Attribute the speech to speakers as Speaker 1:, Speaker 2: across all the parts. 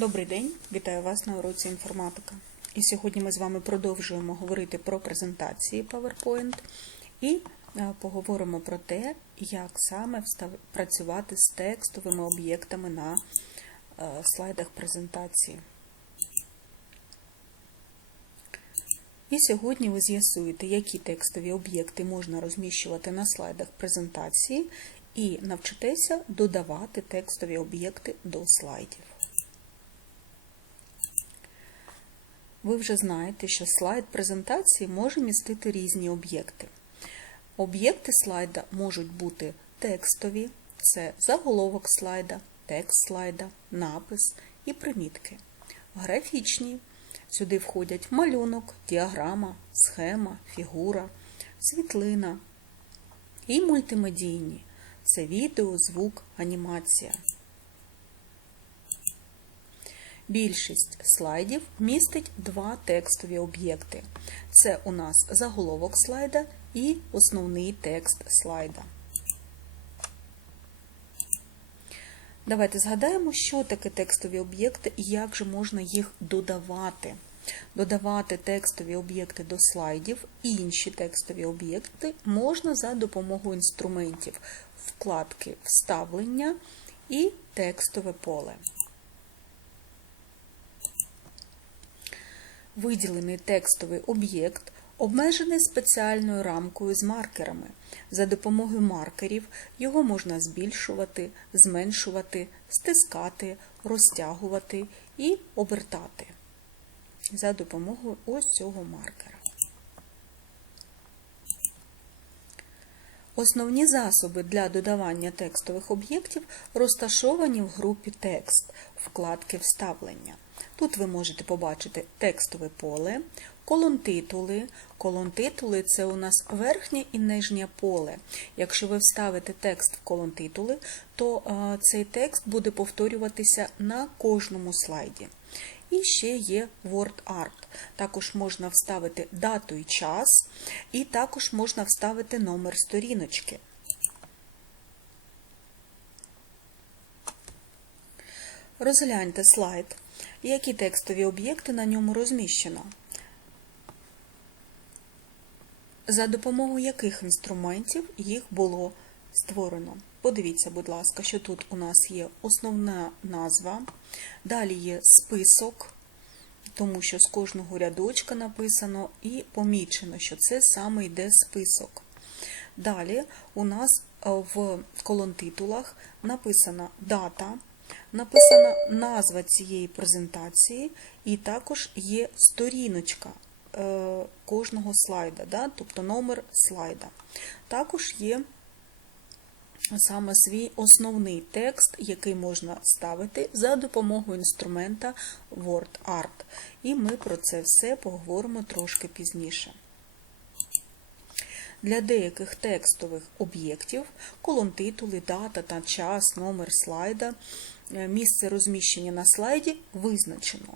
Speaker 1: Добрий день, вітаю вас на уроці інформатика. І сьогодні ми з вами продовжуємо говорити про презентації PowerPoint і е, поговоримо про те, як саме працювати з текстовими об'єктами на е, слайдах презентації. І сьогодні ви з'ясуєте, які текстові об'єкти можна розміщувати на слайдах презентації, і навчитеся додавати текстові об'єкти до слайдів. Ви вже знаєте, що слайд презентації може містити різні об'єкти. Об'єкти слайда можуть бути текстові, це заголовок слайда, текст слайда, напис і примітки. Графічні. Сюди входять малюнок, діаграма, схема, фігура, світлина. І мультимедійні це відео, звук, анімація. Більшість слайдів містить два текстові об'єкти. Це у нас заголовок слайда і основний текст слайда. Давайте згадаємо, що таке текстові об'єкти і як же можна їх додавати. Додавати текстові об'єкти до слайдів, інші текстові об'єкти можна за допомогою інструментів вкладки Вставлення і текстове поле. Виділений текстовий об'єкт обмежений спеціальною рамкою з маркерами. За допомогою маркерів його можна збільшувати, зменшувати, стискати, розтягувати і обертати за допомогою ось цього маркера. Основні засоби для додавання текстових об'єктів розташовані в групі Текст вкладки Вставлення. Тут ви можете побачити текстове поле, колонтитули. Колонтитули це у нас верхнє і нижнє поле. Якщо ви вставите текст в колонтитули, то е, цей текст буде повторюватися на кожному слайді. І ще є WordArt. Також можна вставити дату і час, і також можна вставити номер сторіночки. Розгляньте слайд, які текстові об'єкти на ньому розміщено. За допомогою яких інструментів їх було створено. Подивіться, будь ласка, що тут у нас є основна назва, далі є список, тому що з кожного рядочка написано і помічено, що це саме йде список. Далі у нас в колонтитулах написана дата, написана назва цієї презентації, і також є сторіночка е, кожного слайда, да? тобто номер слайда. Також є саме свій основний текст, який можна ставити за допомогою інструмента WordArt. І ми про це все поговоримо трошки пізніше. Для деяких текстових об'єктів колон титули, дата та час, номер слайда, місце розміщення на слайді визначено.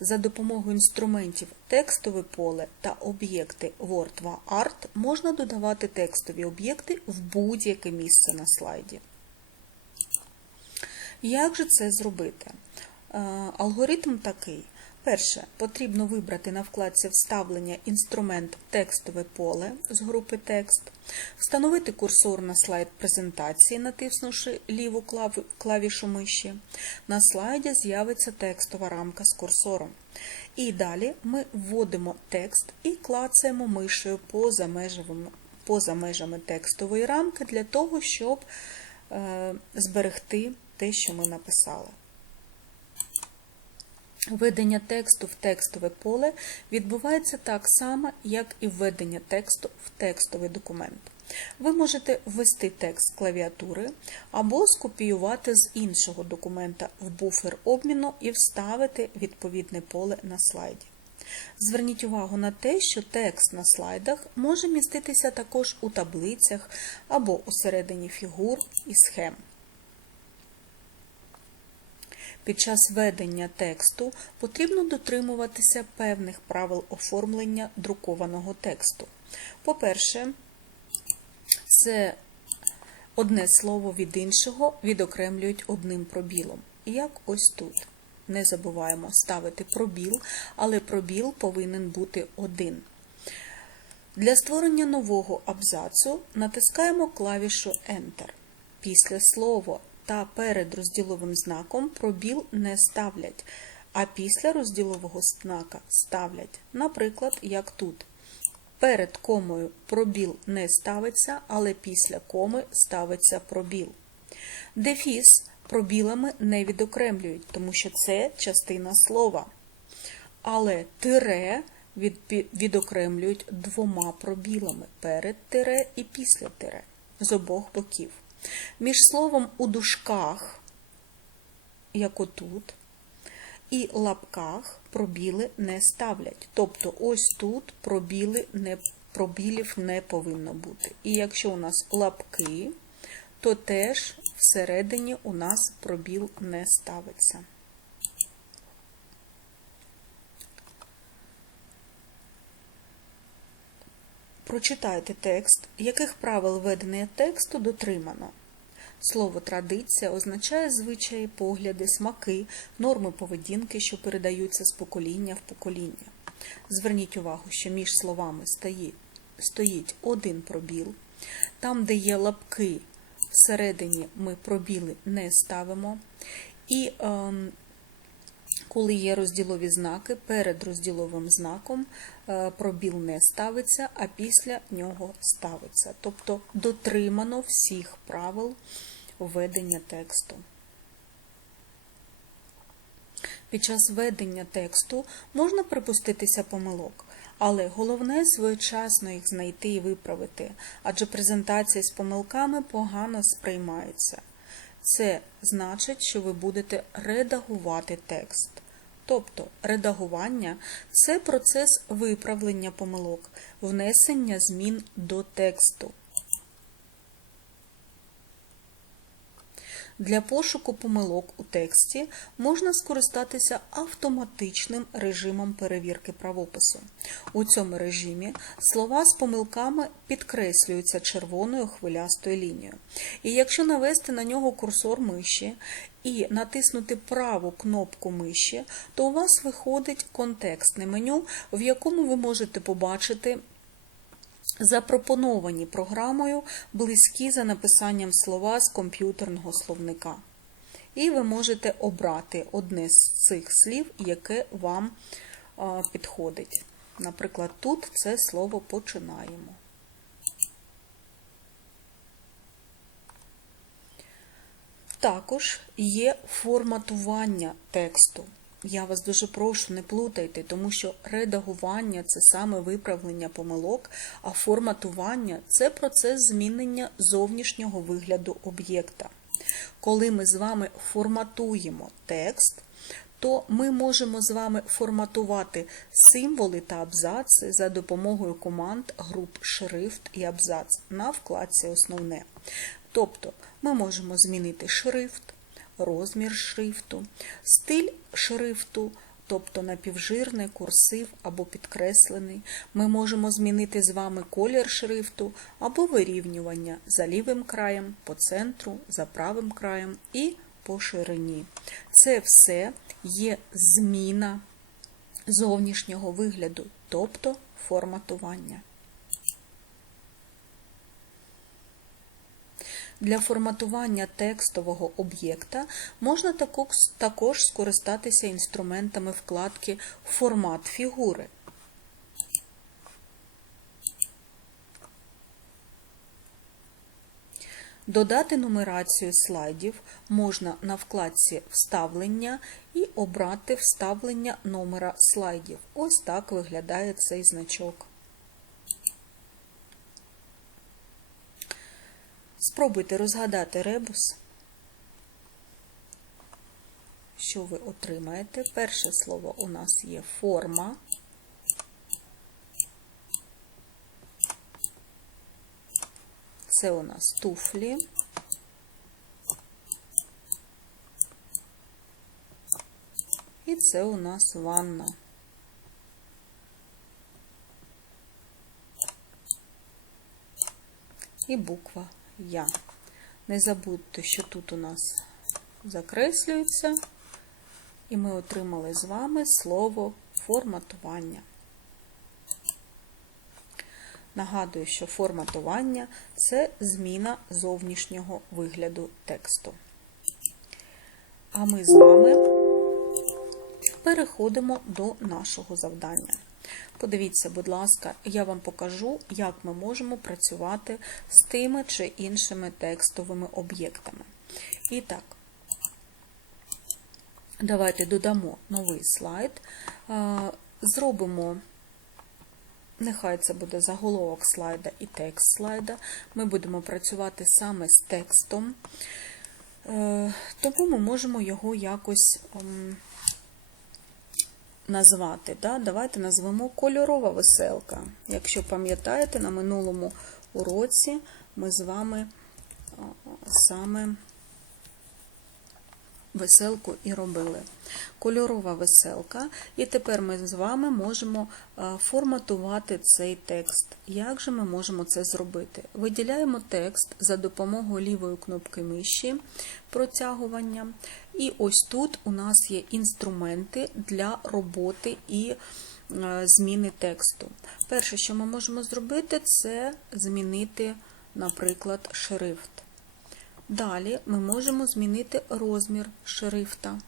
Speaker 1: За допомогою інструментів текстове поле та об'єкти Word 2 Art можна додавати текстові об'єкти в будь-яке місце на слайді. Як же це зробити? Алгоритм такий. Перше, потрібно вибрати на вкладці вставлення інструмент текстове поле з групи текст, встановити курсор на слайд презентації, натиснувши ліву клавішу миші. На слайді з'явиться текстова рамка з курсором. І далі ми вводимо текст і клацаємо мишею поза межами, поза межами текстової рамки для того, щоб е, зберегти те, що ми написали. Введення тексту в текстове поле відбувається так само, як і введення тексту в текстовий документ. Ви можете ввести текст з клавіатури або скопіювати з іншого документа в буфер обміну і вставити відповідне поле на слайді. Зверніть увагу на те, що текст на слайдах може міститися також у таблицях або усередині фігур і схем. Під час ведення тексту потрібно дотримуватися певних правил оформлення друкованого тексту. По-перше, це одне слово від іншого відокремлюють одним пробілом, як ось тут. не забуваємо ставити пробіл, але пробіл повинен бути один. Для створення нового абзацу натискаємо клавішу Enter. Після слова та перед розділовим знаком пробіл не ставлять, а після розділового знака ставлять. Наприклад, як тут. Перед комою пробіл не ставиться, але після коми ставиться пробіл. Дефіс пробілами не відокремлюють, тому що це частина слова. Але тире від- відокремлюють двома пробілами перед тире і після тире з обох боків. Між словом у дужках, як отут, і лапках пробіли не ставлять. Тобто ось тут пробіли не, пробілів не повинно бути. І якщо у нас лапки, то теж всередині у нас пробіл не ставиться. Прочитайте текст, яких правил ведення тексту дотримано. Слово традиція означає звичаї, погляди, смаки, норми поведінки, що передаються з покоління в покоління. Зверніть увагу, що між словами стоїть, один пробіл. Там, де є лапки, всередині ми пробіли не ставимо. І ем, коли є розділові знаки, перед розділовим знаком е, пробіл не ставиться, а після нього ставиться. Тобто дотримано всіх правил ведення тексту. Під час ведення тексту можна припуститися помилок, але головне своєчасно їх знайти і виправити, адже презентації з помилками погано сприймаються. Це значить, що ви будете редагувати текст. Тобто редагування це процес виправлення помилок, внесення змін до тексту. Для пошуку помилок у тексті можна скористатися автоматичним режимом перевірки правопису. У цьому режимі слова з помилками підкреслюються червоною хвилястою лінією. І якщо навести на нього курсор миші і натиснути праву кнопку миші, то у вас виходить контекстне меню, в якому ви можете побачити запропоновані програмою близькі за написанням слова з комп'ютерного словника. І ви можете обрати одне з цих слів, яке вам підходить. Наприклад, тут це слово починаємо. Також є форматування тексту. Я вас дуже прошу, не плутайте, тому що редагування це саме виправлення помилок, а форматування це процес змінення зовнішнього вигляду об'єкта. Коли ми з вами форматуємо текст, то ми можемо з вами форматувати символи та абзаци за допомогою команд груп шрифт і абзац на вкладці Основне. Тобто ми можемо змінити шрифт розмір шрифту, стиль шрифту, тобто напівжирний, курсив або підкреслений. Ми можемо змінити з вами колір шрифту або вирівнювання за лівим краєм, по центру, за правим краєм і по ширині. Це все є зміна зовнішнього вигляду, тобто форматування. Для форматування текстового об'єкта можна також скористатися інструментами вкладки Формат фігури. Додати нумерацію слайдів можна на вкладці Вставлення і обрати вставлення номера слайдів. Ось так виглядає цей значок. Спробуйте розгадати ребус. Що ви отримаєте? Перше слово у нас є форма. Це у нас туфлі. І це у нас ванна. І буква Я. Не забудьте, що тут у нас закреслюється І ми отримали з вами слово форматування. Нагадую, що форматування це зміна зовнішнього вигляду тексту. А ми з вами переходимо до нашого завдання. Подивіться, будь ласка, я вам покажу, як ми можемо працювати з тими чи іншими текстовими об'єктами. І так, давайте додамо новий слайд, зробимо. Нехай це буде заголовок слайда і текст слайда. Ми будемо працювати саме з текстом, е, тому ми можемо його якось ем, назвати. Да? Давайте назвемо кольорова веселка. Якщо пам'ятаєте, на минулому уроці ми з вами саме веселку і робили. Кольорова веселка. І тепер ми з вами можемо форматувати цей текст. Як же ми можемо це зробити? Виділяємо текст за допомогою лівої кнопки миші протягування. І ось тут у нас є інструменти для роботи і зміни тексту. Перше, що ми можемо зробити, це змінити, наприклад, шрифт. Далі ми можемо змінити розмір шрифта.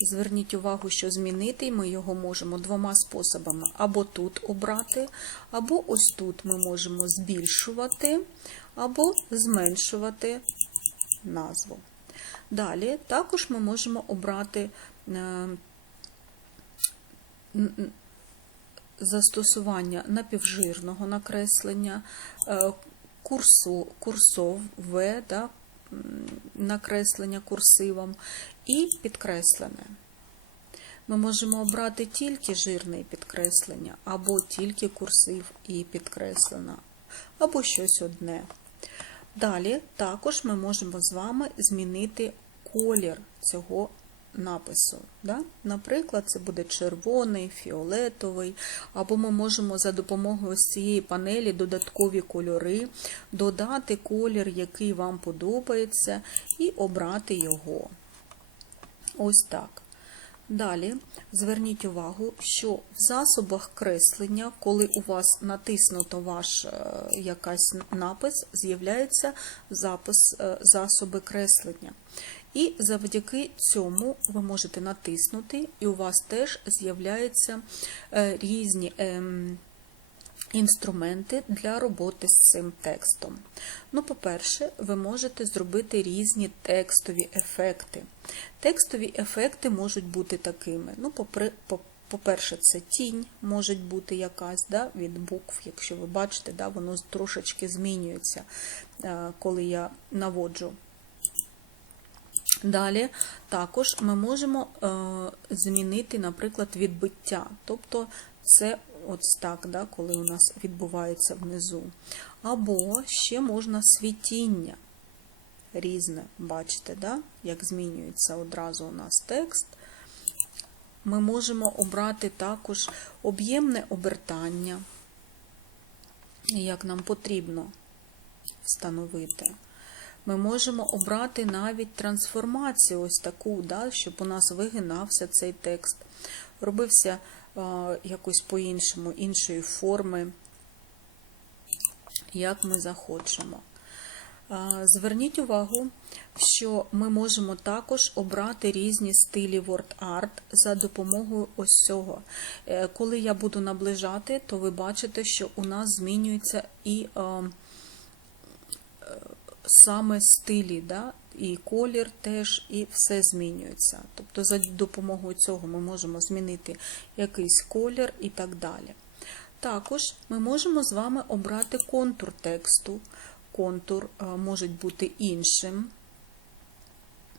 Speaker 1: Зверніть увагу, що змінити ми його можемо двома способами: або тут обрати, або ось тут ми можемо збільшувати, або зменшувати назву. Далі також ми можемо обрати е, застосування напівжирного накреслення, е, курсу, курсов В, да, накреслення курсивом і підкреслене. Ми можемо обрати тільки жирне підкреслення, або тільки курсив і підкреслена, або щось одне. Далі також ми можемо з вами змінити колір цього напису. Да? Наприклад, це буде червоний, фіолетовий, або ми можемо за допомогою цієї панелі додаткові кольори, додати колір, який вам подобається, і обрати його. Ось так. Далі зверніть увагу, що в засобах креслення, коли у вас натиснуто ваш е, якась напис, з'являється запис е, засоби креслення. І завдяки цьому ви можете натиснути, і у вас теж з'являються е, різні ем, інструменти для роботи з цим текстом. Ну, по-перше, ви можете зробити різні текстові ефекти. Текстові ефекти можуть бути такими. Ну, по-перше, це тінь може бути якась да, від букв, якщо ви бачите, да, воно трошечки змінюється, е, коли я наводжу. Далі також ми можемо е, змінити, наприклад, відбиття. Тобто це ось так, да, коли у нас відбувається внизу. Або ще можна світіння різне, бачите, да, як змінюється одразу у нас текст. Ми можемо обрати також об'ємне обертання, як нам потрібно встановити. Ми можемо обрати навіть трансформацію, ось таку, да, щоб у нас вигинався цей текст, робився якось по-іншому, іншої форми, як ми захочемо. Е, зверніть увагу, що ми можемо також обрати різні стилі word art за допомогою ось цього. Е, коли я буду наближати, то ви бачите, що у нас змінюється і саме стилі, да? І колір теж, і все змінюється. Тобто, за допомогою цього ми можемо змінити якийсь колір і так далі. Також ми можемо з вами обрати контур тексту. Контур е, може бути іншим.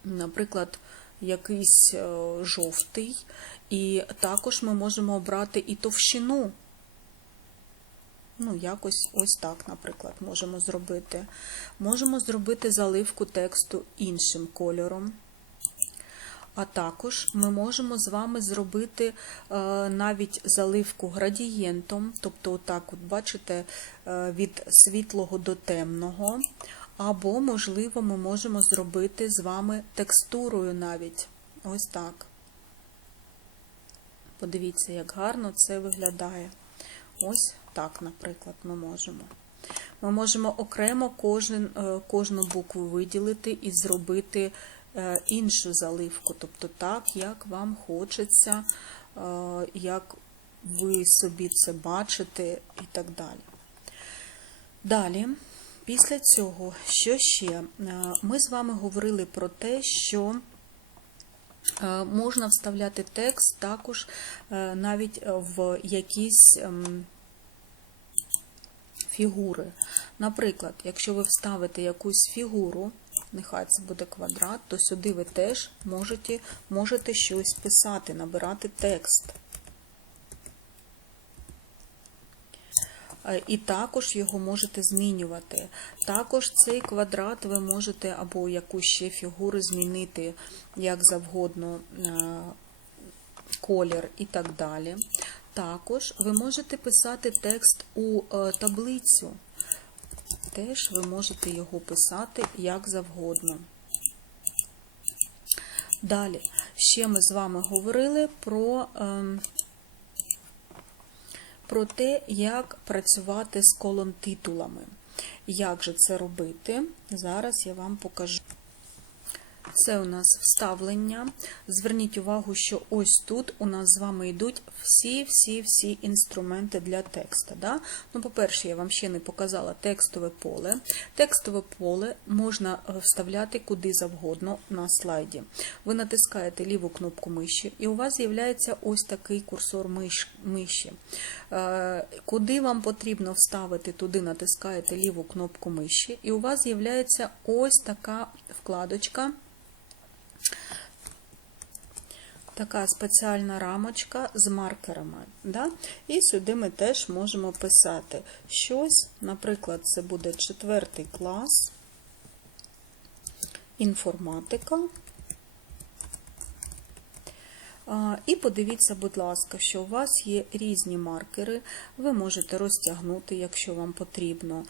Speaker 1: Наприклад, якийсь е, жовтий, і також ми можемо обрати і товщину Ну, якось ось так, наприклад, можемо зробити. Можемо зробити заливку тексту іншим кольором. А також ми можемо з вами зробити е, навіть заливку градієнтом, тобто, отак, от бачите, е, від світлого до темного. Або, можливо, ми можемо зробити з вами текстурою навіть. Ось так. Подивіться, як гарно це виглядає. Ось так, наприклад, ми можемо. Ми можемо окремо кожен, е, кожну букву виділити і зробити е, іншу заливку, тобто так, як вам хочеться, е, як ви собі це бачите і так далі. Далі, після цього, що ще? Ми з вами говорили про те, що можна вставляти текст також навіть в якісь ем, фігури. Наприклад, якщо ви вставите якусь фігуру, нехай це буде квадрат, то сюди ви теж можете, можете щось писати, набирати текст. Е, І також його можете змінювати. Також цей квадрат ви можете або якусь ще фігуру змінити як завгодно е, колір і так далі. Також ви можете писати текст у е, таблицю. Теж ви можете його писати як завгодно. Далі, ще ми з вами говорили про, ем, про те, як працювати з колонтитулами. Як же це робити? Зараз я вам покажу. Це у нас вставлення. Зверніть увагу, що ось тут у нас з вами йдуть всі-всі-всі інструменти для текста. Да? Ну, По-перше, я вам ще не показала текстове поле. Текстове поле можна вставляти куди завгодно на слайді. Ви натискаєте ліву кнопку миші, і у вас з'являється ось такий курсор миш, миші. Е, Куди вам потрібно вставити, туди натискаєте ліву кнопку миші, і у вас з'являється ось така вкладочка. Така спеціальна рамочка з маркерами. Да? І сюди ми теж можемо писати щось, наприклад, це буде четвертий клас, інформатика. І подивіться, будь ласка, що у вас є різні маркери, ви можете розтягнути, якщо вам потрібно,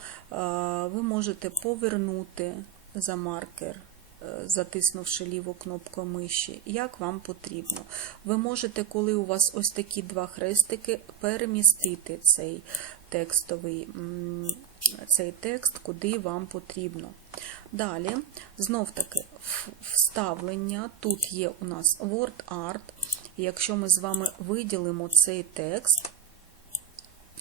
Speaker 1: ви можете повернути за маркер затиснувши ліву кнопку миші, як вам потрібно. Ви можете, коли у вас ось такі два хрестики, перемістити цей текстовий цей текст, куди вам потрібно. Далі, знов таки, вставлення. Тут є у нас Word Art. Якщо ми з вами виділимо цей текст,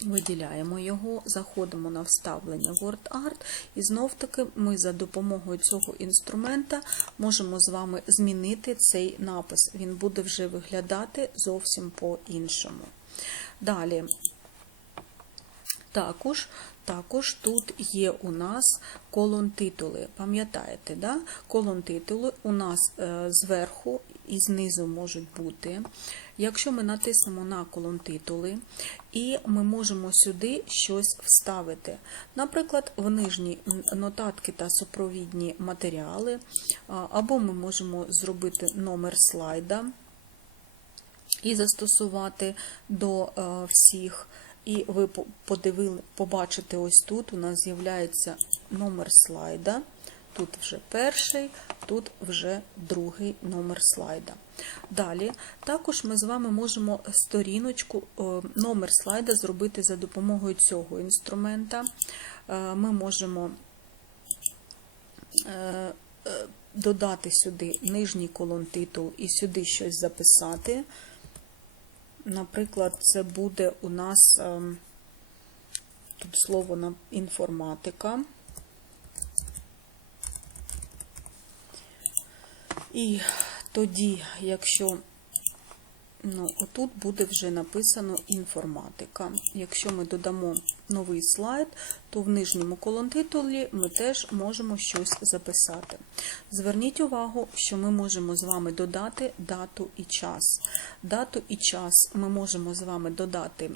Speaker 1: Виділяємо його, заходимо на вставлення WordArt, і знов-таки ми за допомогою цього інструмента можемо з вами змінити цей напис. Він буде вже виглядати зовсім по-іншому. Далі, також також тут є у нас колон титули. Пам'ятаєте, да? колон титули у нас е, зверху і знизу можуть бути. Якщо ми натиснемо на колон титули, і ми можемо сюди щось вставити. Наприклад, в нижні нотатки та супровідні матеріали, або ми можемо зробити номер слайда і застосувати до е, всіх. І ви подивили, побачите, ось тут у нас з'являється номер слайда. Тут вже перший, тут вже другий номер слайда. Далі, також ми з вами можемо сторіночку, е, номер слайда зробити за допомогою цього інструмента. Е, ми можемо е, додати сюди нижній колон титул і сюди щось записати. Наприклад, це буде у нас тут слово інформатика. І тоді, якщо ну, отут буде вже написано інформатика. Якщо ми додамо новий слайд, то в нижньому колонтитулі ми теж можемо щось записати. Зверніть увагу, що ми можемо з вами додати дату і час. Дату і час ми можемо з вами додати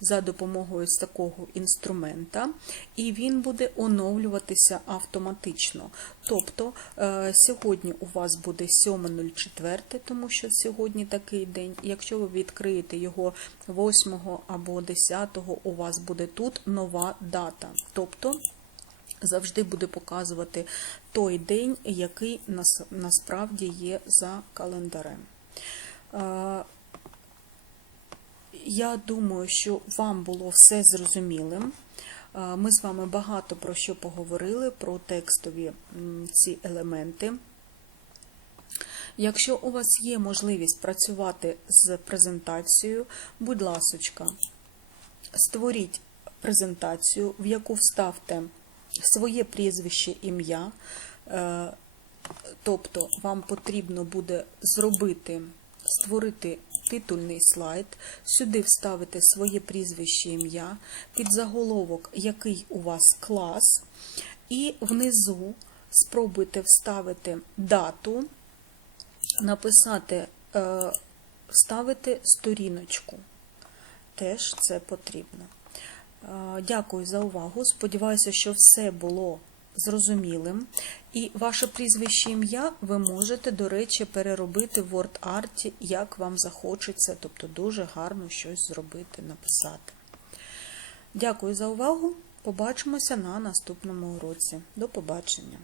Speaker 1: за допомогою такого інструмента, і він буде оновлюватися автоматично. Тобто е, сьогодні у вас буде 7.04, тому що сьогодні такий день. Якщо ви відкриєте його 8 або 10, у вас буде тут нова дата. Тобто завжди буде показувати той день, який насправді є за календарем. я думаю, що вам було все зрозумілим. Е, Ми з вами багато про що поговорили, про текстові ці елементи. Якщо у вас є можливість працювати з презентацією, будь ласочка, створіть презентацію, в яку вставте своє прізвище, ім'я. Е, Тобто вам потрібно буде зробити, створити титульний слайд, сюди вставити своє прізвище ім'я, під заголовок, який у вас клас, і внизу спробуйте вставити дату, написати, е, вставити сторіночку. Теж це потрібно. Е, Дякую за увагу. Сподіваюся, що все було зрозумілим. І ваше прізвище ім'я ви можете, до речі, переробити в WordArt, як вам захочеться, тобто дуже гарно щось зробити, написати. Дякую за увагу. Побачимося на наступному уроці. До побачення!